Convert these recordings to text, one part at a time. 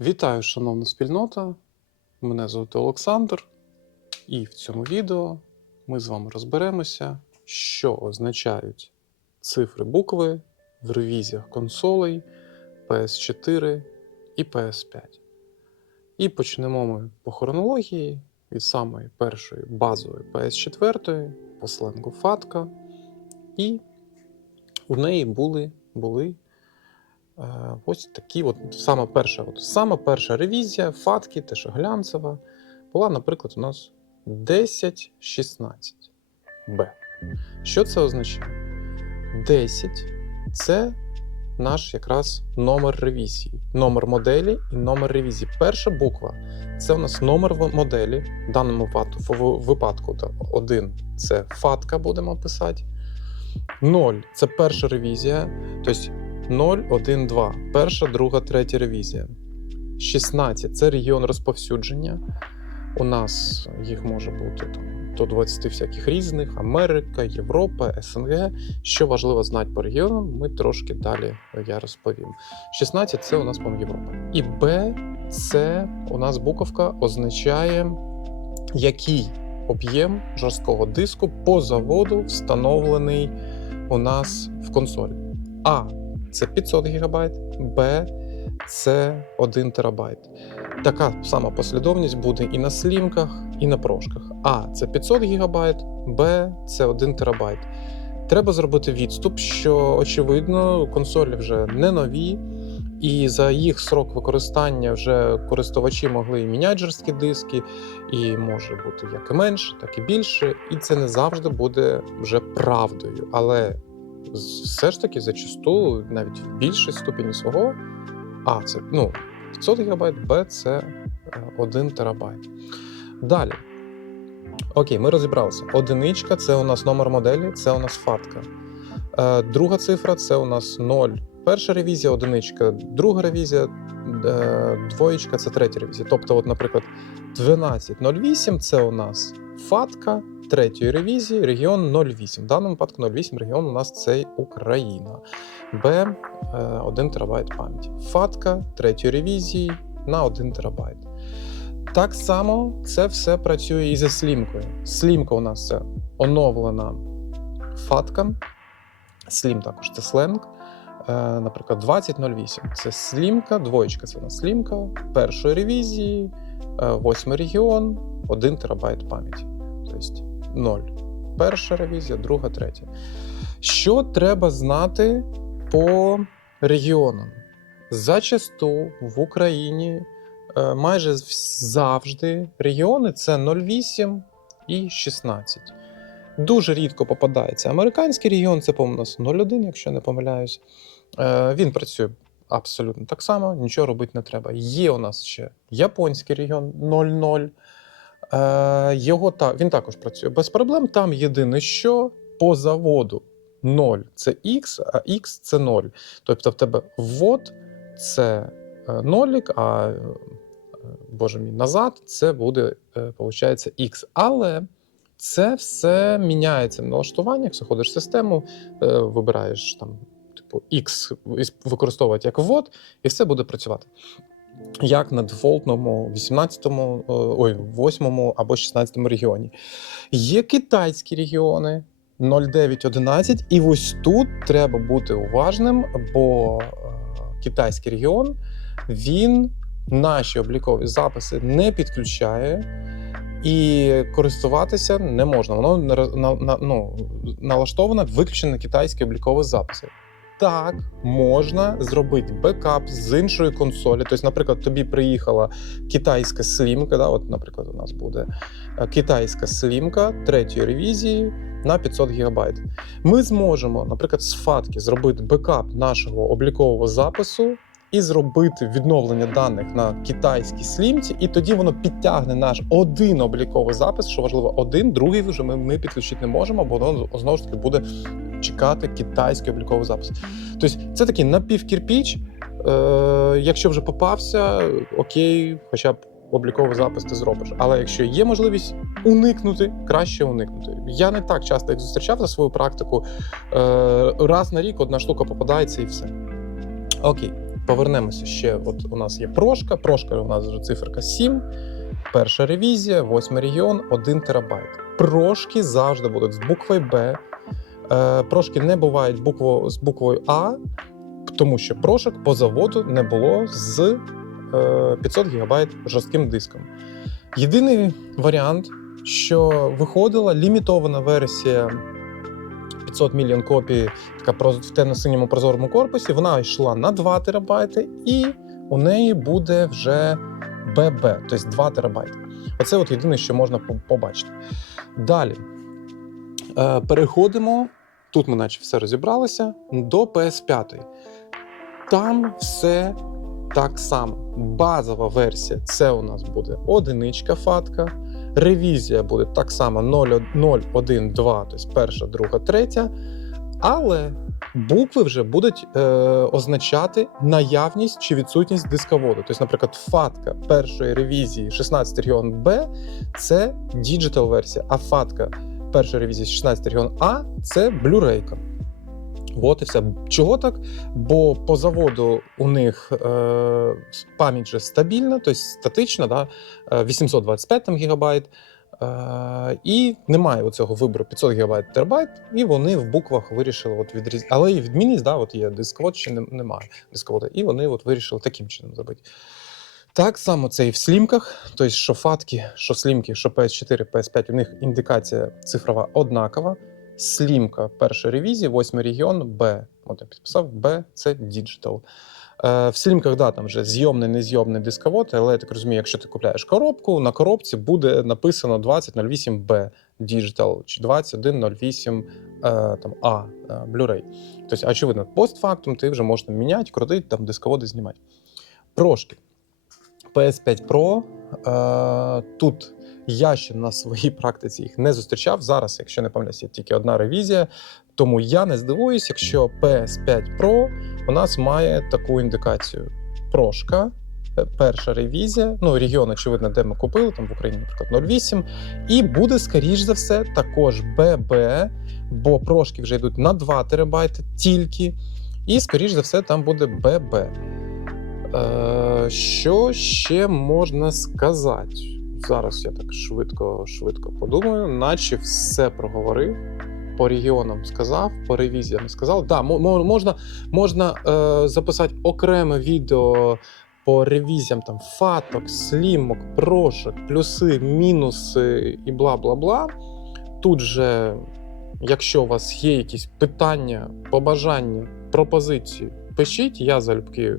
Вітаю, шановна спільнота! Мене звати Олександр, і в цьому відео ми з вами розберемося, що означають цифри букви в ревізіях консолей PS4 і PS5. І почнемо ми по хронології від самої першої базової PS4 по сленгу FATCA. І у неї були, були Ось такі, от сама перша, от сама перша ревізія, фатки, те, що глянцева, була, наприклад, у нас 1016Б. Що це означає? 10 це наш якраз номер ревізії, номер моделі і номер ревізії. Перша буква це у нас номер моделі. В даному випадку, один це фатка, будемо писати. 0 це перша ревізія. Тобто 0, 1, 2. Перша, друга, третя ревізія. 16 це регіон розповсюдження. У нас їх може бути до 20 всяких різних: Америка, Європа, СНГ. Що важливо знати по регіонам, ми трошки далі я розповім. 16 це у нас по Європа. І Б це у нас буковка означає, який об'єм жорсткого диску по заводу встановлений у нас в консолі. А це 500 ГБ, Б це 1 ТБ. Така сама послідовність буде і на слімках, і на прошках. А це 500 ГБ, Б це 1 ТБ. Треба зробити відступ, що очевидно, консолі вже не нові, і за їх срок використання вже користувачі могли і міняти жорсткі диски, і може бути як і менше, так і більше. І це не завжди буде вже правдою. Але все ж таки зачасту навіть в більшій ступені свого. А, це ну, 500 ГБ, Б це 1 терабайт. Далі. Окей, ми розібралися. Одиничка це у нас номер моделі, це у нас фатка. Е, друга цифра це у нас 0. Перша ревізія, одиничка, друга ревізія, е, двоєчка це третя ревізія. Тобто, от, наприклад, 1208 це у нас фатка третьої ревізії, регіон 08. В даному випадку 08 регіон у нас це Україна. Б 1 терабайт пам'яті. Фатка третьої ревізії на 1 терабайт. Так само це все працює і зі слімкою. Слімка у нас це оновлена фатка. Слім також це сленг. Е, Наприклад, 2008 це слімка, двоєчка це у нас слімка першої ревізії, е, восьмий регіон, 1 терабайт пам'яті. Тобто 0. Перша ревізія, друга, третя. Що треба знати по регіонам? Зачасту в Україні е, майже завжди регіони це 08 і 16. Дуже рідко попадається американський регіон, це, по-моєму, нас 01, якщо не помиляюсь. Е, Він працює абсолютно так само, нічого робити не треба. Є у нас ще японський регіон 00. Е, Його та, він також працює без проблем. Там єдине, що по заводу 0 це X, а X це 0. Тобто в тебе ввод це е, нолік, а е, боже мій, назад це буде, е, виходить, X. Але це все міняється в налаштуваннях. Заходиш в систему, е, вибираєш там, типу, X використовувати як ввод, і все буде працювати. Як на дефолтному 18-му, е, ой, 8-му або 16-му регіоні. Є китайські регіони 0911, і ось тут треба бути уважним, бо е, китайський регіон він наші облікові записи не підключає. І користуватися не можна. Воно ну, налаштоване виключно на китайські облікові записи. Так, можна зробити бекап з іншої консолі. Тобто, наприклад, тобі приїхала китайська слімка. Да, от, наприклад, у нас буде е, китайська слімка третьої ревізії на 500 ГБ. Ми зможемо, наприклад, з фатки зробити бекап нашого облікового запису і зробити відновлення даних на китайській слімці, і тоді воно підтягне наш один обліковий запис, що важливо, один, другий вже ми, ми підключити не можемо, бо воно знову ж таки буде чекати китайський обліковий запис. Тобто це такий напівкірпіч. Е, якщо вже попався, окей, хоча б обліковий запис ти зробиш. Але якщо є можливість уникнути, краще уникнути. Я не так часто їх зустрічав за свою практику. Е, раз на рік одна штука попадається і все. Окей. повернемося ще. От у нас є прошка. Прошка у нас вже циферка 7. Перша ревізія, восьмий регіон, 1 терабайт. Прошки завжди будуть з буквою Б. Е, Прошки не бувають букво, з буквою А, тому що прошок по заводу не було з е, 500 ГБ жорстким диском. Єдиний варіант, що виходила лімітована версія 500 мільйон копій, така в темно-синьому прозорому корпусі, вона йшла на 2 терабайти, і у неї буде вже ББ, тобто 2 терабайти. Оце от єдине, що можна побачити. Далі е, переходимо. Тут ми, наче все розібралися, до PS5. Там все так само. Базова версія це у нас буде одиничка фатка. Ревізія буде так само 0.1.2, тобто перша, друга, третя. Але букви вже будуть е, означати наявність чи відсутність дисководу. Тобто, наприклад, фатка першої ревізії 16 регіон Б це діджитал версія, а фатка першої ревізії 16 регіон А це блюрейка. От і все. Чого так? Бо по заводу у них е, пам'ять вже стабільна, тобто статична, да, е, 825 там, гігабайт. Е, і немає оцього вибору 500 гігабайт терабайт, і вони в буквах вирішили от відрізняти. Але і відмінність, да, от є дисковод, ще немає дисковода, і вони от вирішили таким чином зробити. Так само це і в слімках, тобто, що фатки, що слімки, що PS4, PS5, у них індикація цифрова однакова. Слімка перша ревізія, восьмий регіон, Б. От я підписав Б це Digital. Е, в слімках, да, там вже зйомний, незйомний дисковод, але я так розумію, якщо ти купляєш коробку, на коробці буде написано 2008B Digital чи 2108 е, там, А е, Blu-ray. Тобто, очевидно, постфактум ти вже можеш міняти, крутити, там дисководи знімати. Прошки. PS5 Pro. Е, тут я ще на своїй практиці їх не зустрічав. Зараз, якщо не помиляюсь, тільки одна ревізія. Тому я не здивуюсь, якщо PS5 Pro у нас має таку індикацію: прошка, перша ревізія. Ну, регіон, очевидно, де ми купили, там в Україні, наприклад, 0,8. І буде, скоріш за все, також ББ, бо прошки вже йдуть на 2 терабайти тільки. І, скоріш за все, там буде ББ. Е, що ще можна сказати? Зараз я так швидко, швидко подумаю, наче все проговорив. По регіонам сказав, по ревізіям сказав. Да, можна, можна е, записати окреме відео по ревізіям там фаток, слімок, прошок, плюси, мінуси і бла бла бла. Тут же, якщо у вас є якісь питання, побажання, пропозиції, пишіть, я залюбки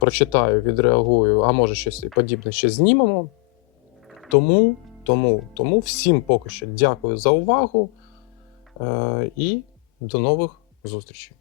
прочитаю, відреагую, а може щось подібне ще знімемо. Тому, тому, тому всім поки що дякую за увагу е, і до нових зустрічей.